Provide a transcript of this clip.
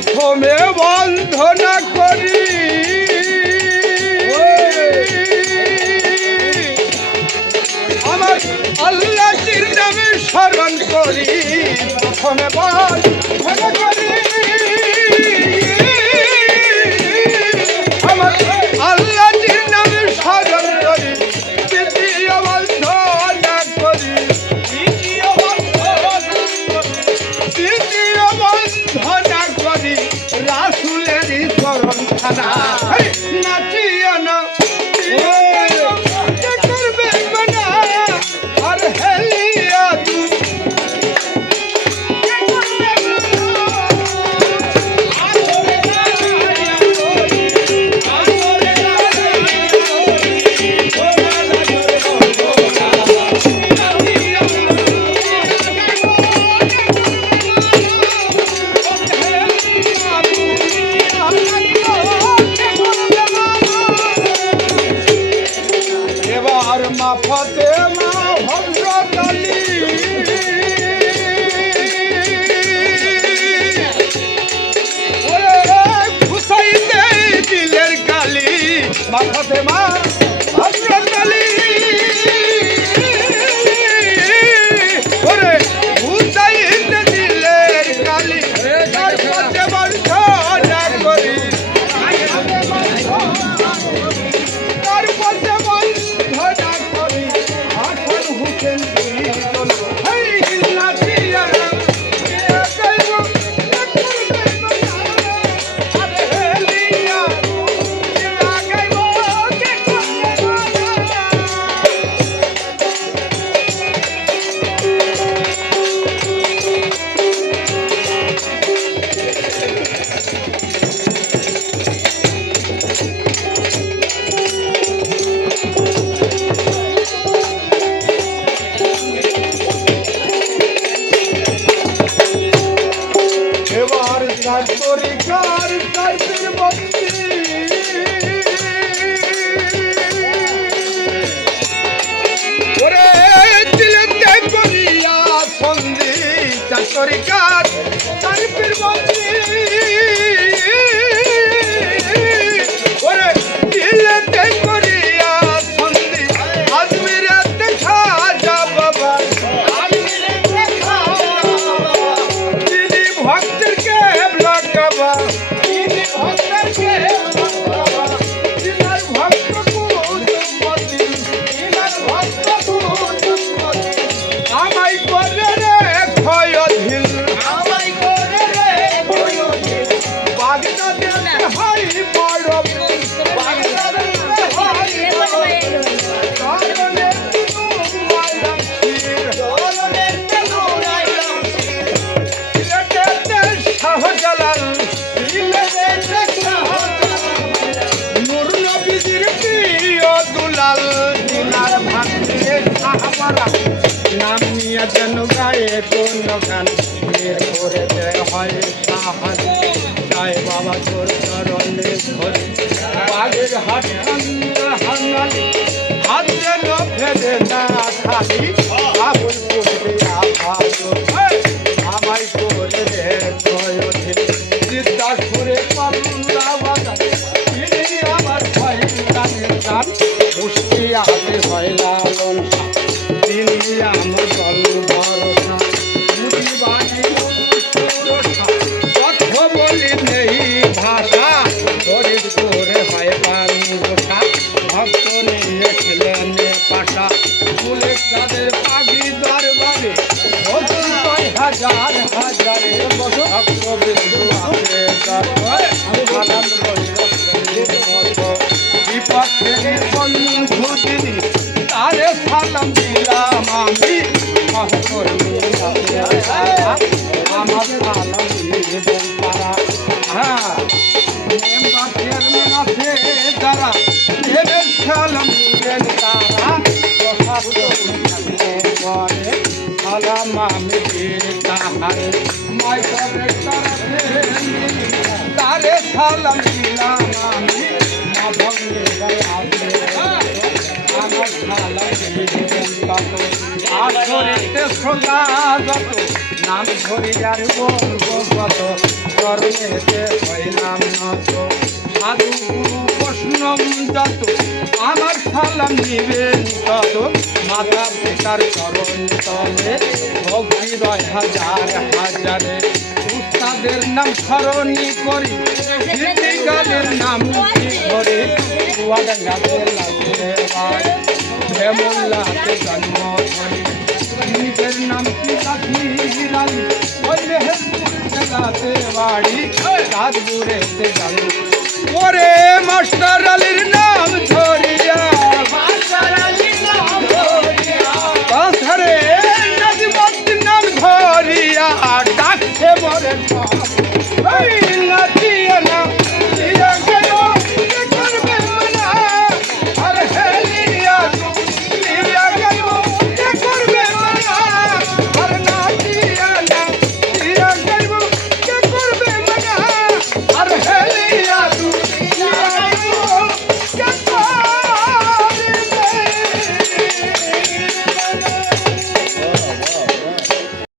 প্রথমে বন্ধনা করি আমার আল্লাহর নামে স্মরণ করি প্রথমে বন্ধনা করি আমার আল্লাহর নামে স্মরণ করি দ্বিতীয় বন্ধনা করি দ্বিতীয় বন্ধনা করি রাসূলের চরণ খানা নাচিয়া না করবে গোনা আর হেলিয়া তুই এবার মা ফাতেমা হযরত আলী ওরে খুশাইতে দিলের কালি মা ফাতেমা হযরত আলী ওরে খুশাইতে দিলের কালি তার পথে বন্ধনা করি তার পথে বন্ধনা করি হাসান হুসেন দুইজন এই নাচিয়া এবার তার তরিকার কার্যের ভক্তি ওরে দিলেতে করিয়া সন্ধি তার তরিকার কার্যের ভক্তি ওরে দিলেতে করিয়া সন্ধি আজমিরাতে খাজা বাবা ভক্তের কেবলা কাবা ইনি ভক্তের কেবলা কাবা ইনার ভক্ত পুজমতি ইনার ভক্ত পুজমতি আমাই করে রে ক্ষয়ধীন আমাই করে রে ক্ষয়ধীন বাগদাদের হাই বড় বাগদাদের হাই বড় কারণে তুমি মায়াম শির কারণে তুমি মায়াম শাহজালাল নূর নবীর প্রিয় দুলাল দিনার ভান্ডে সাহাবারা নাম নিয়ে যেন গায়ে কোন গান বের করে দেয় হয় সাহায্য জয় বাবা তোর চরণে ধরে বাগের হাট হাঙ্গালি হাত যেন ভেদে না খালি আগুন করবে আভালো আমায় করে রে নয়নে চিত্তাসুরে পাল্লা বাজায় তিনি আমার ভাই গানের গান মুষ্টি হাতে হয় লালন তিনি আমার জল ভরসা মুদি বাণী কথা বলি নেই ভাষা গরিব করে হয় পান গোসা ভক্ত নিয়েছিলেন পাশা ফুলে তাদের পাগি দরবারে হাজার হাজারে ভক্ত বিন্দু আছে আনন্দ বিপক্ষে বন্ধু দিদি তারে সালাম দিলাম আমি সহকর্মী আমার সালাম দিলেন তারা হ্যাঁ আছে যারা এদের সালাম দিলেন তারা সালাম আমি তাহারে মাই করে তারে সালাম দিলাম আমি মা ভঙ্গে আমার সালাম দিলেন তত আসরেতে সোজা যত নাম ধরি আর বলবো কত চরণেতে হইলাম নত সাধু গুরু বৈষ্ণব যত আমার সালাম দিবেন তত মাতা পিতার চরণ তলে ভক্তি রয় হাজার হাজারে উস্তাদের নাম স্মরণী করি গীতিকারের নাম ধরে কুয়াডাঙ্গাতে লাগে বাড়ি হেমল্লাতে জন্ম ধরি নিজের নাম কি কাঠি রানী ওই মেহেরপুর জেলাতে বাড়ি রাজপুরেতে গেল ওরে মাস্টার আলীর